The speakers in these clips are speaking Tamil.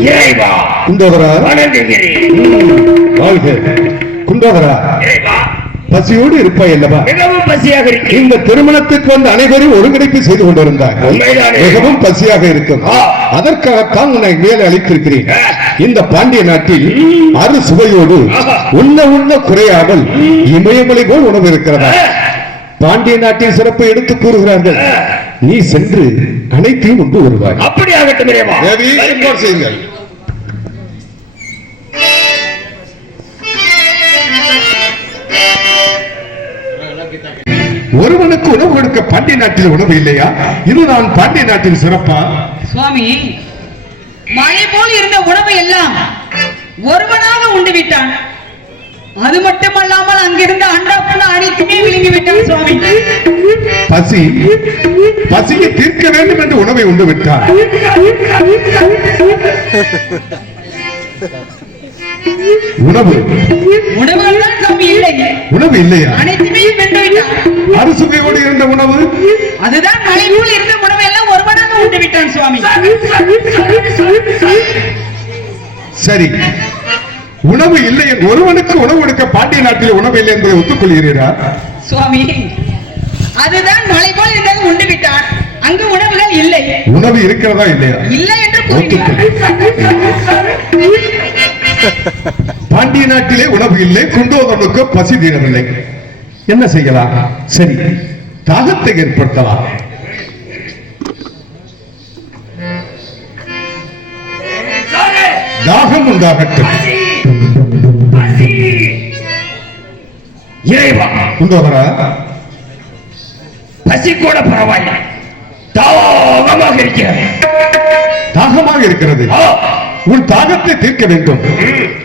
இறைவா. குண்டோதரா. வணங்குகிறேன். வாழ்க. குண்டோதரா. இறைவா. பசியோடு இருப்பாய் அல்லவா? மிகவும் பசியாக இந்த திருமணத்துக்கு வந்த அனைவரும் ஒருங்கிணைப்பு செய்து கொண்டிருந்தார்? மிகவும் பசியாக இருக்கும். அதற்காகத்தான் உன்னை மேலே அளித்திருக்கிறேன். இந்த பாண்டிய நாட்டில் அறு சுவையோடு. உண்ண உண்ண குறையாமல் இமயமலை போல் உணவு இருக்கிறதா? பாண்டிய நாட்டின் சிறப்பை எடுத்து கூறுகிறார்கள். நீ சென்று அனைத்தையும் உண்டு வருவாய். அப்படி ஆகட்டும் செய்யுங்கள். ஒருவனுக்கு உணவு கொடுக்க பாண்டிய நாட்டில் உணவு இல்லையா? இதுதான் பாண்டிய நாட்டின் சிறப்பா? சுவாமி மழை போல் இருந்த உணவை எல்லாம் ஒருவனாக உண்டு விட்டான். அது மட்டுமல்லாமல் அங்கிருந்த அண்டா புண்ணா அனைத்துமே விழுங்கி விட்டான் சுவாமி பசி பசியை தீர்க்க வேண்டும் என்று உணவை உண்டு விட்டார். உணவு. சுவாமி இல்லை. உணவு இல்லையா? அனைத்துமே அறுசுவையோடு இருந்த உணவு. அதுதான் போல் இருந்த உணவை எல்லாம் ஒருவனாக உண்டு விட்டான் சுவாமி. சரி. உணவு இல்லை என்று- ஒருவனுக்கு உணவு கொடுக்க பாண்டிய நாட்டில் உணவு இல்லை என்பதை ஒத்துக்கொள்கிறீரா? சுவாமி அதுதான் மழை போல் இருந்தது உண்டு விட்டான் அங்கு உணவுகள் இல்லை. உணவு இருக்கிறதா இல்லையா? இல்லை என்று பாண்டிய நாட்டிலே உணவு இல்லை குண்டோதனுக்கு பசி தீரவில்லை. என்ன செய்யலாம்? சரி தாகத்தை ஏற்படுத்தலாம். தாகம் உண்டாகட்டும். இறைவா. குண்டோதரா பசி கூட பரவாயில்லை. தாகமாக இருக்கிறது தாகமாக இருக்கிறது. உன் தாகத்தை தீர்க்க வேண்டும்.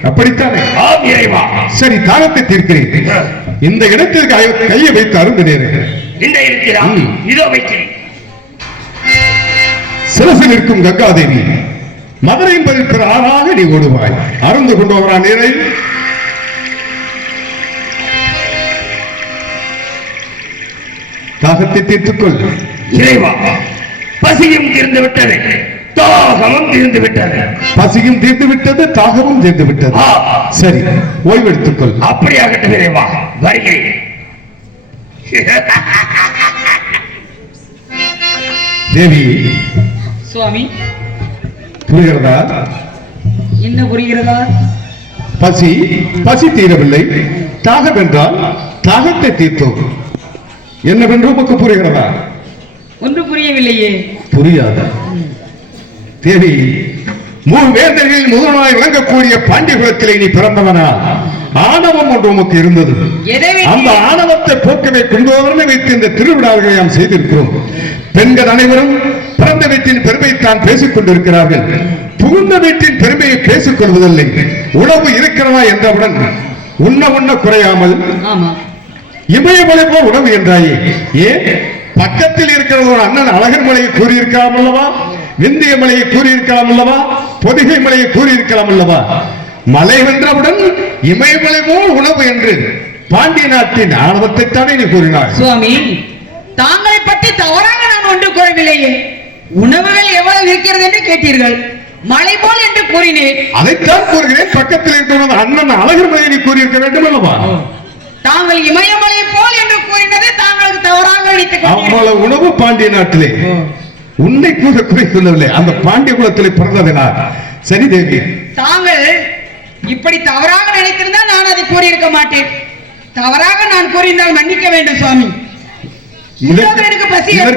அப்படித்தானே? ஆம் இறைவா. சரி தாகத்தை தீர்க்கிறேன். இந்த இடத்தில் கை- கையை வைத்து அருந்தினேன். இந்த இருக்கிறான். இதோ வைக்கிறேன். சிரசில் இருக்கும் கங்காதேவி மதுரை என்பதில் பிற ஆறாக நீ ஓடுவாய். அருந்து கொண்டு வரா நீரை தாகத்தை தீர்த்துக்கொள். இறைவா பசியும் தீர்ந்து விட்டது தாகமும் தீர்ந்து விட்டது பசியும் தீர்ந்து விட்டது தாகமும் தீர்ந்து விட்டது சரி ஓய்வெடுத்துக்கொள். அப்படியாகட்டும் இறைவா வருகிறேன் தேவி சுவாமி புரிகிறதா? என்ன புரிகிறதா? பசி பசி தீரவில்லை. தாகம் என்றால் தாகத்தை தீர்த்தோம். என்னவென்று உமக்கு புரிகிறதா? ஒன்று புரியவில்லையே. புரியாத. தேவி மூணு வேந்தர்களில் முதலாய் விளங்கக்கூடிய பாண்டிய குலத்திலே நீ பிறந்தவனா? ஆணவம் ஒன்று உமக்கு இருந்தது. அந்த வைத்து ஆணவத்தை போக்கவே கொண்டோதனை வைத்து இந்த திருவிழாவை நாம் செய்திருக்கிறோம். பெண்கள் அனைவரும் பிறந்த வீட்டின் பெருமைத்தான் பேசிக் கொண்டிருக்கிறார்கள். புகுந்த வீட்டின் பெருமையை பேசிக் கொள்வதில்லை. உணவு இருக்கிறதா என்றவுடன் உண்ண உண்ண குறையாமல் இமயமலை போல் உணவு என்றாயே? ஏன் பக்கத்தில் இருக்கிற ஒரு அண்ணன் அழகர் மலையை கூறியிருக்கலாம் அல்லவா? விந்திய மலையை கூறியிருக்கலாம் அல்லவா? பொதிகை மலையை கூறியிருக்கலாம் அல்லவா? மலை வென்றவுடன் இமயமலை போல் உணவு என்று பாண்டிய நாட்டின் ஆணவத்தை தானே நீ கூறினாய்? சுவாமி தாங்களை பற்றி தவறாக நான் ஒன்று கூறவில்லையே. உணவுகள் எவ்வளவு இருக்கிறது என்று கேட்டீர்கள். மலை போல் என்று கூறினேன். அதைத்தான் கூறுகிறேன். பக்கத்தில் இருக்கிற அண்ணன் அழகர் மலையை கூறியிருக்க வேண்டும் அல்லவா? தாங்கள் இமயமலை போல் என்று கூறினது தாங்களுக்கு தவறாக நினைத்துக் அவ்வளவு உணவு பாண்டிய நாட்டிலே உன்னை கூட குறை சொல்லவில்லை. அந்த பாண்டிய குலத்திலே பிறந்ததினார் சரி தேவி. தாங்கள் இப்படி தவறாக நினைத்திருந்தால் நான் அதை கூறியிருக்க மாட்டேன். தவறாக நான் கூறியிருந்தால் மன்னிக்க வேண்டும் சுவாமி. இதற்கு எனக்கு பசி இதற்கு?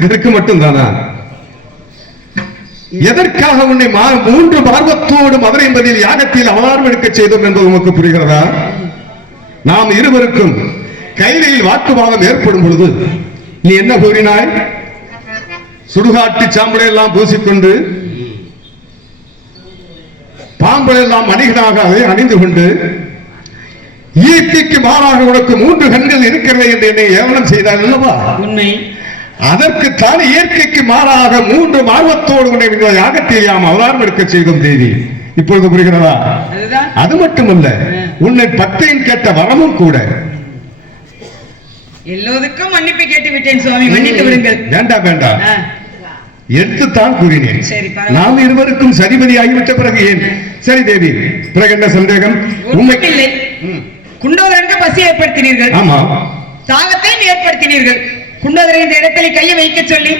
இதற்கு மட்டும்தானா எதற்காக உன்னை மூன்று பார்வத்தோடு மதுரை என்பதில் யாகத்தில் எடுக்க செய்தோம் என்பது உமக்கு புரிகிறதா? நாம் இருவருக்கும் கைலையில் வாக்குவாதம் ஏற்படும் பொழுது நீ என்ன கூறினாய்? சுடுகாட்டு சாம்பலை எல்லாம் பூசிக்கொண்டு பாம்பை எல்லாம் அணிகளாக அதை அணிந்து கொண்டு இயற்கைக்கு மாறாக உனக்கு மூன்று கண்கள் இருக்கிறது என்று என்னை ஏவனம் செய்தார் அல்லவா? உண்மை. அதற்குத்தான் இயற்கைக்கு மாறாக மூன்று மார்வத்தோடு உன்னை யாகத்தில் யாம் அவதாரம் எடுக்க செய்தோம் தேவி இப்பொழுது புரிகிறதா? அது மட்டுமல்ல உன்னை பக்தியின் கேட்ட வரமும் கூட. எல்லோருக்கும் மன்னிப்பு கேட்டு விட்டேன் சுவாமி மன்னித்து விடுங்கள். வேண்டாம் வேண்டாம் எடுத்துத்தான் கூறினேன். நாம் இருவருக்கும் சரிபதி ஆகிவிட்ட பிறகு ஏன்? சரி தேவி பிறகு என்ன சந்தேகம்? உண்மை ஒன்றுமில்லை குண்டோதரனுக்கு பசி ஏற்படுத்தினீர்கள். ஆமா. தாகத்தையும் ஏற்படுத்தினீர்கள். குண்டோதரன் இந்த இடத்துல கையை வைக்க சொல்லி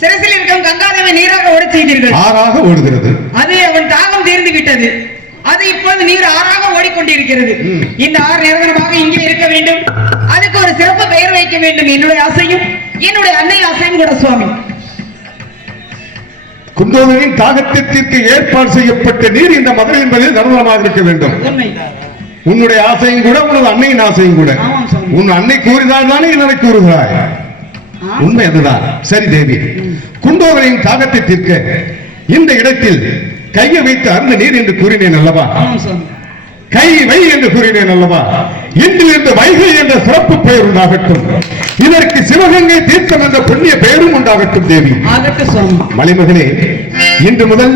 சிரசில் இருக்கும் கங்காதேவை நீராக ஓடச் செய்தீர்கள். ஆறாக ஓடுகிறது. அது அவன் தாகம் தீர்ந்து விட்டது. அது இப்பொழுது நீர் ஆறாக ஓடிக்கொண்டிருக்கிறது. இந்த ஆறு நிரந்தரமாக இங்கே இருக்க வேண்டும். அதுக்கு ஒரு சிறப்பு பெயர் வைக்க வேண்டும். என்னுடைய ஆசையும் என்னுடைய அன்னை ஆசையும் கூட சுவாமி. குந்தோதரின் தாகத்திற்கு ஏற்பாடு செய்யப்பட்ட நீர் இந்த மதுரை என்பதில் நிரந்தரமாக இருக்க வேண்டும். உன்னுடைய ஆசையும் கூட உனது அன்னையின் ஆசையும் கூட. உன் அன்னை கூறினால் தானே என்னை கூறுகிறாய்? உண்மை அதுதான். சரி தேவி. குண்டோதரின் தாகத்தை தீர்க்க இந்த இடத்தில் கையை வைத்து அருந்த நீர் என்று கூறினேன் அல்லவா? கை வை என்று கூறினேன் அல்லவா? இன்றிலிருந்து வைகை என்ற சிறப்பு பெயர் உண்டாகட்டும். இதற்கு சிவகங்கை தீர்த்தம் என்ற புண்ணிய பெயரும் உண்டாகட்டும் தேவி. மலைமகனே இன்று முதல்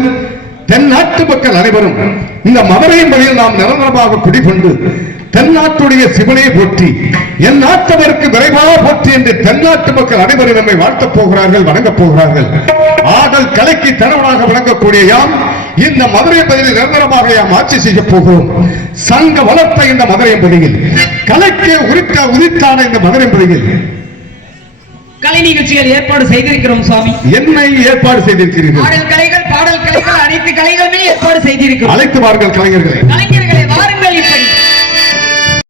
தென்னாட்டு மக்கள் அனைவரும் இந்த மதுரையின் வழியில் நாம் நிரந்தரமாக குடிகொண்டு தென்னாட்டுடைய சிவனை போற்றி. என் நாட்டவருக்கு விரைவாக போற்றி என்று தென்னாட்டு மக்கள் அனைவரும் நம்மை வாழ்த்தப் போகிறார்கள் வணங்கப் போகிறார்கள். ஆடல் கலைக்கு தனவனாக விளங்கக்கூடிய யாம் இந்த மதுரை பகுதியில் நிரந்தரமாக யாம் ஆட்சி செய்ய போகிறோம். சங்க வளர்த்த இந்த மதுரை பகுதியில் கலைக்கு உரித்த உதித்தான இந்த மதுரை பகுதியில். கலை நிகழ்ச்சிகள் ஏற்பாடு செய்திருக்கிறோம் சுவாமி. என்னை ஏற்பாடு செய்திருக்கிறீர்கள்? பாடல் கலைகள் பாடல் கலைகள் அனைத்து கலைகளுமே ஏற்பாடு செய்திருக்கிறோம். அழைத்து வாருங்கள் கலைஞர்களே. கலைஞர்களை வாருங்கள் இப்படி.